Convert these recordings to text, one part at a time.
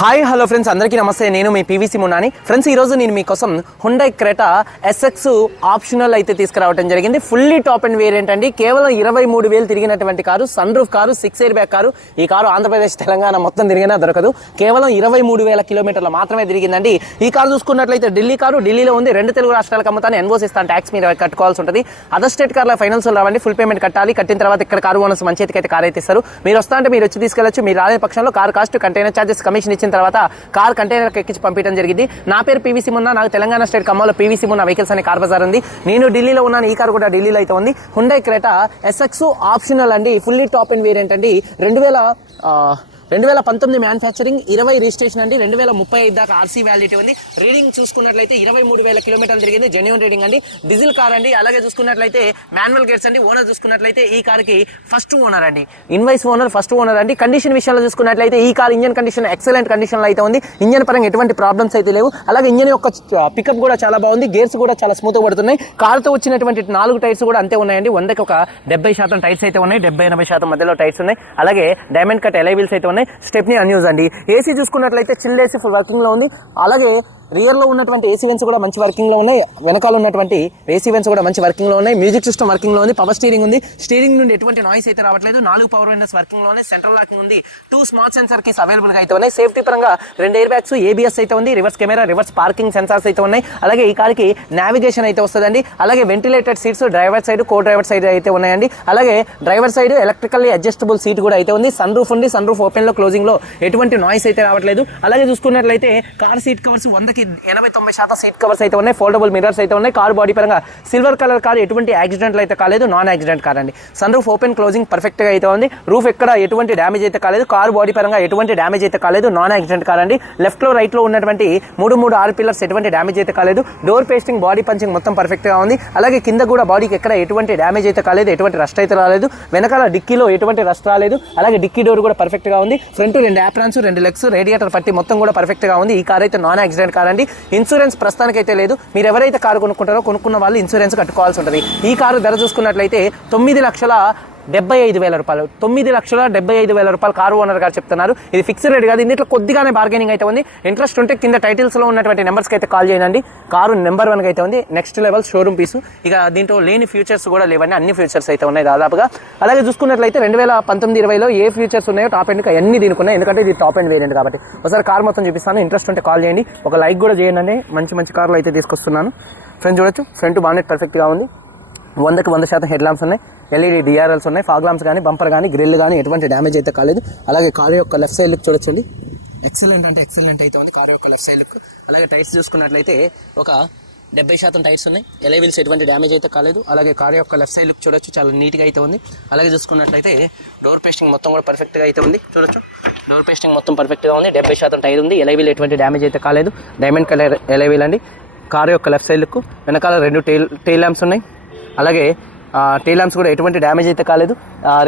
Hi hello friends. అందరికీ నమస్తే. నేను మీ పీవీసీ మున్నాని. ఫ్రెండ్స్ ఈరోజు నేను మీకోసం హుండై క్రెటా ఎస్ఎక్స్ ఆప్షనల్ అయితే తీసుకురావడం జరిగింది. ఫుల్లీ టాప్ అండ్ వేరియంట్ అండి. కేవలం ఇరవై మూడు వేలు తిరిగినటువంటి car sun roof car six airbag car. ఈ కారు ఆంధ్రప్రదేశ్ తెలంగాణ మొత్తం తిరిగినా దొరకదు. కేవలం ఇరవై మూడు వేల కిలోమీటర్లు మాత్రమే తిరిగిందండి. ఈ కారు చూసుకున్నట్లయితే ఢిల్లీ కారు ఢిల్లీలో ఉంది. రెండు తెలుగు రాష్ట్రాలకు అమ్ముతాను ఎన్వోస్ ఇస్తాను. ట్యాక్స్ మీద కట్టుకోవాల్సి ఉంటుంది. అదర్ స్టేట్ కార్ల ఫైనాన్స్ రావండి. ఫుల్ పేమెంట్ కట్టాలి. కట్టిన తర్వాత ఇక్కడ కారు ఓనర్స్ మంచి అయితే కార్ అయితే ఇస్తారు. మీరు వస్తా అంటే మీరు వచ్చి తీసుకెళ్ళచ్చు. మీరు రాలే పక్షంలో car cost container charges commission ఇచ్చిన తర్వాత కార్ కంటైనర్ ఎక్కించి పంపించడం జరిగింది. నా పేరు పీవీసీ మున్న నాకు తెలంగాణ స్టేట్ ఖమ్మంలో పీవీసీ మున్న వెహికల్స్ అనే కార్ బజార్ ఉంది. నేను ఢిల్లీలో ఉన్నాను ఈ కార్ కూడా ఢిల్లీలో అయితే ఉంది. హుండై క్రేటా ఎస్ఎక్స్ ఆప్షనల్ అండి. ఫుల్లీ టాప్ అండ్ వేరియంట్ అండి. రెండు వేల రెండు వేల పంతొమ్మిది మ్యానుఫ్యాక్చరింగ్ ఇరవై రిజిస్ట్రేషన్ అండి. రెండు వేల ముప్పై ఐదు దాకా ఆర్సీ వ్యాలిటీ ఉంది. రీడింగ్ చూసుకున్నట్లయితే ఇరవై మూడు వేల కిలోమీటర్లు తిరిగింది. జెన్యున్ రీడింగ్ అండి. డీజిల్ కార్ అండి. అలాగే చూసుకున్నట్లయితే మాన్యువల్ గేట్స్ అండి. ఓనర్ చూసుకున్నట్లయితే ఈ కార్కి ఫస్ట్ ఓనర్ అండి. ఇన్వైస్ ఓనర్ ఫస్ట్ ఓనర్ అండి. కండిషన్ విషయంలో చూసుకున్నట్లయితే ఈ కార్ ఇంజన్ కండిషన్ ఎక్సలెంట్ కండిషన్లో అయితే ఉంది. ఇంజన్ పరంగా ఎటువంటి ప్రాబ్లమ్స్ అయితే లేవు. అలాగే ఇంజన్ యొక్క పికప్ కూడా చాలా బాగుంది. గేర్స్ కూడా చాలా స్మూత్ పడుతున్నాయి. కార్తో వచ్చినటువంటి నాలుగు టైర్స్ కూడా అంతే ఉన్నాయండి. వందకి ఒక డెబ్బై శాతం టైర్స్ అయితే ఉన్నాయి. డెబ్బై ఎనభై శాతం మధ్యలో టైర్స్ ఉన్నాయి. అలాగే డైమండ్ కట్ ఎలైబిల్స్ అయితే ఉన్నాయి స్టెప్ని అన్యూజ్ అండి. ఏసీ చూసుకున్నట్లయితే చిల్ ఏసీ ఫుల్ వర్కింగ్లో ఉంది. అలాగే రియర్లో ఉన్నటువంటి ఏసీ వెన్స్ కూడా మంచి వర్కింగ్లో ఉన్నాయి. వెనకాల ఉన్నటువంటి ఏసీ వెన్స్ కూడా మంచి వర్కింగ్లో ఉన్నాయి. మ్యూజిక్ సిస్టమ్ వర్కింగ్లో ఉంది. పవర్ స్టీరింగ్ ఉంది. స్టీరింగ్ నుండి ఎటువంటి నాయిస్ అయితే రావట్లేదు. నాలుగు పవర్ విండోస్ వర్కింగ్లో ఉన్నాయి సెంట్రల్ లాకింగ్ ఉంది. టూ స్మార్ట్ సెన్సర్కి అవైలబుల్గా అయితే ఉన్నాయి. సేఫ్టీ పరంగా రెండు ఎయిర్ బ్యాగ్స్ ఏబిఎస్ అయితే ఉంది. Reverse camera reverse parking sensors అయితే ఉన్నాయి. అలాగే ఈ కార్కి నావిగేషన్ అయితే వస్తుందండి. అలాగే ventilated seats driver side co driver side అయితే ఉన్నాయండి. అలాగే driver side electrically adjustable seat కూడా అయితే ఉంది. సన్ రూఫ్ ఉంది. సన్ రూఫ్ ఓపెన్లో క్లోజింగ్లో ఎటువంటి నాయిస్ అయితే రావట్లేదు. అలాగే చూసుకున్నట్లయితే కార్ సీట్ కవర్స్ వంద మనకి ఎనభై తొంభై శాతం సీట్ కవర్స్ అయితే ఉన్నాయి ఫోల్డబుల్ మిరర్స్ అయితే ఉన్నాయి. కార్ బాడీ పరంగా సిల్వర్ కలర్ కార్ ఎటువంటి యాక్సిడెంట్లు అయితే కాలేదు నాన్ యాక్సిడెంట్ కార్ అండి సన్ రూఫ్ ఓపెన్ క్లోజింగ్ పర్ఫెక్ట్గా అయితే ఉంది. రూఫ్ ఎక్కడ ఎటువంటి డ్యామేజ్ అయితే కాలేదు కార్ బాడీ పరంగా ఎటువంటి డ్యామేజ్ అయితే కాలేదు నాన్ యాక్సిడెంట్ కార్ అండి లెఫ్ట్లో రైట్లో ఉన్నటువంటి మూడు మూడు ఆరు పిల్లర్స్ ఎటువంటి డ్యామేజ్ అయితే కాలేదు. డోర్ పేస్టింగ్ బాడీ పంచింగ్ మొత్తం పర్ఫెక్ట్గా ఉంది. అలాగే కింద కూడా బాడీకి ఎక్కడ ఎటువంటి డ్యామేజ్ అయితే కాలేదు ఎటువంటి రస్ట్ అయితే రాలేదు. వెనకాల డిక్కీలో ఎటువంటి రస్ట్ రాలేదు. అలాగే డిక్కీ డోర్ కూడా పర్ఫెక్ట్గా ఉంది. ఫ్రంట్ రెండు యాప్రాన్స్ రెండు లెగ్స్ రేడియేటర్ పట్టి మొత్తం కూడా పర్ఫెక్ట్గా ఉంది. ఈ కార్ అయితే నాన్ యాక్సిడెంట్ కార్ అండి ఇన్సూరెన్స్ ప్రస్తుతానికి అయితే లేదు. మీరు ఎవరైతే కారు కొనుక్కుంటారో కొనుక్కున్న వాళ్ళు ఇన్సూరెన్స్ కట్టుకోవాల్సి ఉంటుంది. ఈ కారు ధర చూసుకున్నట్లయితే తొమ్మిది లక్షల డెబ్బై ఐదు వేల రూపాయలు. తొమ్మిది లక్షల డెబ్బై ఐదు వేల రూపాయలు కారు ఓనర్ గారు చెప్తున్నారు. ఇది ఫిక్స్డ్ రేట్ కాదు. ఇందులో కొద్దిగానే బార్గెనింగ్ అయితే ఉంది. ఇంట్రెస్ట్ ఉంటే కింద టైటిల్స్లో ఉన్నటువంటి నెంబర్స్కి అయితే కాల్ చేయండి. కారు నెంబర్ వన్ అయితే ఉంది. నెక్స్ట్ లెవెల్ షోరూమ్ పీసు ఇక దీంట్లో లేని ఫ్యూచర్స్ కూడా లేవండి. అన్ని ఫ్యూచర్స్ అయితే ఉన్నాయి దాదాపుగా. అలాగే చూసుకున్నట్లయితే రెండు వేల పంతొమ్మిది ఇరవైలో ఏ ఫ్యూచర్స్ ఉన్నాయో టాప్ ఎండ్కి అన్ని దీనికి ఉన్నాయి ఎందుకంటే ఇది టాప్ ఎండ్ వేరియంట్ కాబట్టి. ఒకసారి కార్ మొత్తం చూపిస్తాను. ఇంట్రెస్ట్ ఉంటే కాల్ చేయండి. ఒక లైక్ కూడా చేయండి. మంచి మంచి కార్లు అయితే తీసుకొస్తున్నాను. ఫ్రెండ్ చూడొచ్చు. ఫ్రంట్ బానెట్ పర్ఫెక్ట్గా ఉంది. వందకి వంద శాతం హెడ్ ల్యాంప్స్ ఉన్నాయి ఎల్ఈడి డిఆర్ఎల్స్ ఉన్నాయి ఫాగ్ ల్యాంప్స్ కానీ బంపర్ కానీ గ్రిల్ కానీ ఎటువంటి డ్యామేజ్ అయితే కాలేదు. అలాగే కారు యొక్క లెఫ్ట్ సైడ్ లుక్ చూడొచ్చండి. ఎక్సలెంట్ అంటే ఎక్సలెంట్ అయితే ఉంది కారు యొక్క లెఫ్ట్ సైడ్ లుక్ అలాగే టైర్స్ చూసుకున్నట్లయితే ఒక డెబ్బై శాతం టైర్స్ ఉన్నాయి. ఎలైవిల్స్ ఎటువంటి డ్యామేజ్ అయితే కాలేదు. అలాగే కార్ యొక్క లెఫ్ట్ సైడ్ లుక్ చూడొచ్చు చాలా నీట్గా అయితే ఉంది. అలాగే చూసుకున్నట్లయితే డోర్ పేస్టింగ్ మొత్తం కూడా పర్ఫెక్ట్గా అయితే ఉంది. చూడొచ్చు. డోర్ పేస్టింగ్ మొత్తం పర్ఫెక్ట్గా ఉంది. డెబ్బై శాతం టైర్ ఉంది. ఎలైవిల్ ఎటువంటి డ్యామేజ్ అయితే కాలేదు. డైమండ్ కలర్ ఎలైవిల్ అండి. కార్ యొక్క లెఫ్ట్ సైడ్ లుక్ వెనకాల రెండు టైల్ టైల్ ల్యాంప్స్ ఉన్నాయి. అలాగే టైల్ ల్యాంప్స్ కూడా ఎటువంటి డ్యామేజ్ అయితే కాలేదు.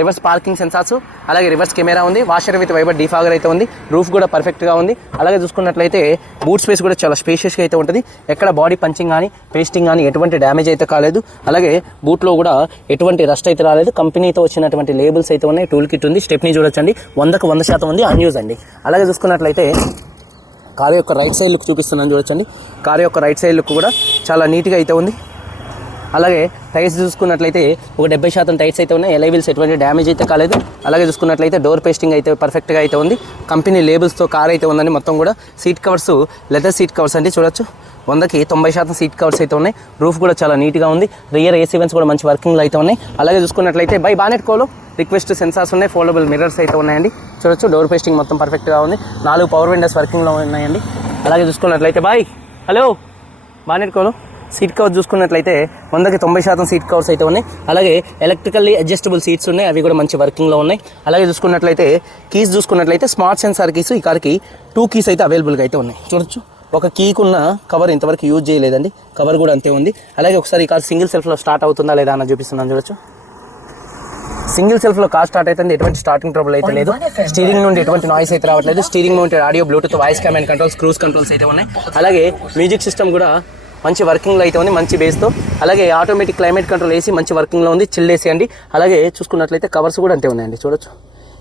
రివర్స్ పార్కింగ్ సెన్సార్స్ అలాగే రివర్స్ కెమెరా ఉంది. వాషర్ విత్ వైబర్ డిఫాగర్ అయితే ఉంది. రూఫ్ కూడా పర్ఫెక్ట్గా ఉంది. అలాగే చూసుకున్నట్లయితే బూట్ స్పేస్ కూడా చాలా స్పేషియస్గా అయితే ఉంటుంది. ఎక్కడ బాడీ పంచింగ్ కానీ పేస్టింగ్ కానీ ఎటువంటి డ్యామేజ్ అయితే కాలేదు. అలాగే బూట్లో కూడా ఎటువంటి రస్ట్ అయితే రాలేదు. కంపెనీతో వచ్చినటువంటి లేబుల్స్ అయితే ఉన్నాయి. టూల్ కిట్ ఉంది. స్టెప్ని చూడొచ్చండి. వందకు వంద శాతం ఉంది. అన్యూజ్ అండి. అలాగే చూసుకున్నట్లయితే కారు యొక్క రైట్ సైడ్ లుక్ చూపిస్తున్నాను చూడొచ్చండి. కారు యొక్క రైట్ సైడ్ లుక్ కూడా చాలా నీట్గా అయితే ఉంది. అలాగే టైర్స్ చూసుకున్నట్లయితే ఒక డెబ్బై శాతం టైర్స్ అయితే ఉన్నాయి. ఎలైవిల్స్ ఎటువంటి డ్యామేజ్ అయితే కాలేదు. అలాగే చూసుకున్నట్లయితే డోర్ పేస్టింగ్ అయితే పర్ఫెక్ట్గా అయితే ఉంది. కంపెనీ లేబుల్స్తో కార్ అయితే ఉందండి. మొత్తం కూడా seat covers leather seat covers అండి. చూడొచ్చు. వందకి తొంభై శాతం సీట్ కవర్స్ అయితే ఉన్నాయి. రూఫ్ కూడా చాలా నీట్గా ఉంది. రియర్ ఏసీ వెన్స్ కూడా మంచి వర్కింగ్లో అయితే ఉన్నాయి. అలాగే చూసుకున్నట్లయితే బై బానెట్ కోలో రిక్వెస్ట్ సెన్సార్స్ ఉన్నాయి. ఫోల్డబుల్ మిర్రర్స్ అయితే ఉన్నాయండి. చూడొచ్చు. డోర్ పేస్టింగ్ మొత్తం పర్ఫెక్ట్గా ఉంది. నాలుగు పవర్ విండోస్ వర్కింగ్లో ఉన్నాయండి. అలాగే చూసుకున్నట్లయితే బాయ్ హలో బానెట్ కోలో. సీట్ కవర్ చూసుకున్నట్లయితే వందకి తొంభై శాతం సీట్ కవర్స్ అయితే ఉన్నాయి. అలాగే ఎలక్ట్రికల్లీ అడ్జస్టబుల్ సీట్స్ ఉన్నాయి. అవి కూడా మంచి వర్కింగ్లో ఉన్నాయి. అలాగే చూసుకున్నట్లయితే కీస్ చూసుకున్నట్లయితే స్మార్ట్ సెన్సార్ కీస్ ఈ కార్కి టూ కీస్ అయితే అవైలబుల్గా అయితే ఉన్నాయి. చూడొచ్చు. ఒక కీకున్న కవర్ ఇంతవరకు యూజ్ చేయలేదండి. కవర్ కూడా అంతే ఉంది. అలాగే ఒకసారి ఈ కార్ సింగిల్ సెల్ఫ్లో స్టార్ట్ అవుతుందా లేదా అని చూపిస్తున్నాను. చూడొచ్చు. సింగిల్ సెల్ఫ్లో కార్ స్టార్ట్ అయితే ఎటువంటి స్టార్టింగ్ ట్రబుల్ అయితే లేదు. స్టీరింగ్ నుండి ఎటువంటి నాయిస్ అయితే రావట్లేదు. Steering mounted audio Bluetooth voice command controls cruise controls అయితే ఉన్నాయి. అలాగే మ్యూజిక్ సిస్టమ్ కూడా మంచి వర్కింగ్లో అయితే ఉంది మంచి బేస్తో అలాగే ఆటోమేటిక్ క్లైమేట్ కంట్రోల్ వేసి మంచి వర్కింగ్లో ఉంది చిల్ వేసేయండి అలాగే చూసుకున్నట్లయితే కవర్స్ కూడా అంతే ఉన్నాయండి చూడొచ్చు.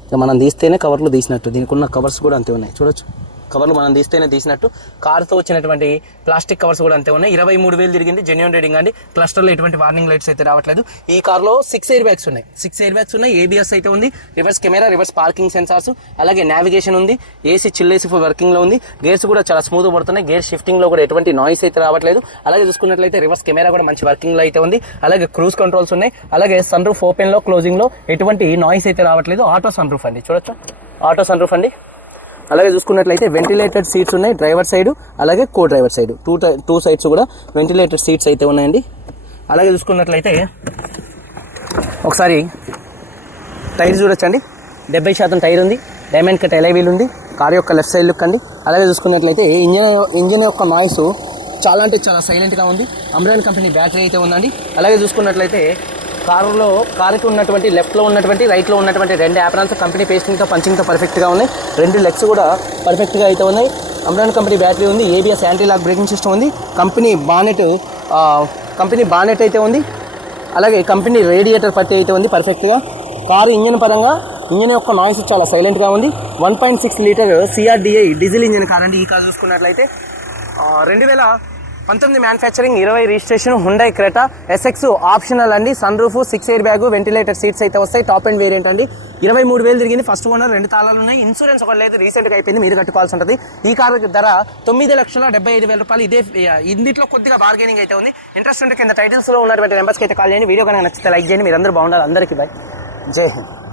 ఇక మనం తీస్తేనే కవర్లు తీసినట్టు దీనికి ఉన్న కవర్స్ కూడా అంతే ఉన్నాయి చూడొచ్చు. కవర్లు మనం తీస్తేనే తీసినట్టు. కార్తో వచ్చినటువంటి ప్లాస్టిక్ కవర్స్ కూడా అంతే ఉన్నాయి. ఇరవై మూడు వేలు తిరిగింది జెన్యున్ రీడింగ్ అండి. క్లస్టర్లో ఎటువంటి వార్నింగ్ లైట్స్ అయితే రావట్లేదు. ఈ కార్లో సిక్స్ ఎయిర్ బ్యాగ్స్ ఉన్నాయి. సిక్స్ ఎయిర్ బ్యాగ్స్ ఉన్నాయి. ఏబిఎస్ అయితే ఉంది. Reverse camera reverse parking sensors అలాగే నావిగేషన్ ఉంది. ఏసీ చిల్లేసి వర్కింగ్లో ఉంది. గేర్స్ కూడా చాలా స్మూత్ పడుతున్నాయి. గేర్ షిఫ్టింగ్లో కూడా ఎటువంటి నాయిస్ అయితే రావట్లేదు. అలాగే చూసుకున్నట్లయితే రివర్స్ కెమెరా కూడా మంచి వర్కింగ్లో అయితే ఉంది. అలాగే క్రూజ్ కంట్రోల్స్ ఉన్నాయి. అలాగే సన్ రూఫ్ ఓపెన్లో క్లోజింగ్లో క్లోజింగ్లో ఎటువంటి నాయిస్ అయితే రావట్లేదు. ఆటో సన్ రూఫ్ అండి. చూడొచ్చు? ఆటో సన్ రూఫ్ అండి. అలాగే చూసుకున్నట్లయితే వెంటిలేటెడ్ సీట్స్ ఉన్నాయి డ్రైవర్ సైడ్ అలాగే co driver side two two sides కూడా వెంటిలేటెడ్ సీట్స్ అయితే ఉన్నాయండి. అలాగే చూసుకున్నట్లయితే ఒకసారి టైర్ చూడొచ్చండి. డెబ్బై శాతం టైర్ ఉంది డైమండ్ కట్ ఎలైవీల్ ఉంది కార్ యొక్క లెఫ్ట్ సైడ్ లుక్ అండి. అలాగే చూసుకున్నట్లయితే ఇంజన్ ఇంజన్ యొక్క నాయిస్ చాలా అంటే చాలా సైలెంట్గా ఉంది. అమ్రాన్ కంపెనీ బ్యాటరీ అయితే ఉందండి. అలాగే చూసుకున్నట్లయితే కారులో కారుకి ఉన్నటువంటి లెఫ్ట్లో ఉన్నటువంటి రైట్లో ఉన్నటువంటి రెండు యాప్రాన్స్ కంపెనీ పేస్టింగ్తో పంచింగ్తో పర్ఫెక్ట్గా ఉన్నాయి. రెండు లెగ్స్ కూడా పర్ఫెక్ట్గా అయితే ఉన్నాయి. అమ్రాన్ కంపెనీ బ్యాటరీ ఉంది ABS anti lock braking system ఉంది. కంపెనీ బానెట్ కంపెనీ బానెట్ అయితే ఉంది. అలాగే కంపెనీ రేడియేటర్ పత్తి అయితే ఉంది పర్ఫెక్ట్గా. కారు ఇంజన్ పరంగా ఇంజన్ యొక్క నాయిస్ చాలా సైలెంట్గా ఉంది. One point six litre CRDI diesel engine car అండి ఈ కార్ చూసుకున్నట్లయితే. రెండు వేల పంతొమ్మిది మ్యానుఫ్యాక్చరింగ్ ఇరవై registration Hyundai Creta SX optional అండి. Sunroof six airbag ventilator seats అయితే వస్తాయి. టాప్ అండ్ వేరియంట్ అండి. ఇరవై మూడు వేలు తిరిగింది. ఫస్ట్ ఓనర్ రెండు తాళాలు ఉన్నాయి. ఇన్సూరెన్స్ ఒకటి లేదు. రీసెంట్గా అయిపోయింది. మీరు కట్టుకోవాల్సి ఉంటుంది. ఈ కారు ధర తొమ్మిది లక్షల డెబ్బై ఐదు వేల రూపాయలు. ఇదే ఇందిట్లో కొద్దిగా బార్గెనింగ్ అయితే ఉంది. ఇంట్రెస్ట్ ఉంటే కింద టైటిల్స్లో ఉన్నటువంటి నెంబర్స్కి అయితే కాల్ చేయండి. వీడియో కనుక నచ్చితే లైక్ చేయండి. మీరు అందరూ బాగుండాలి. అందరికీ బాయ్ జై హింద్.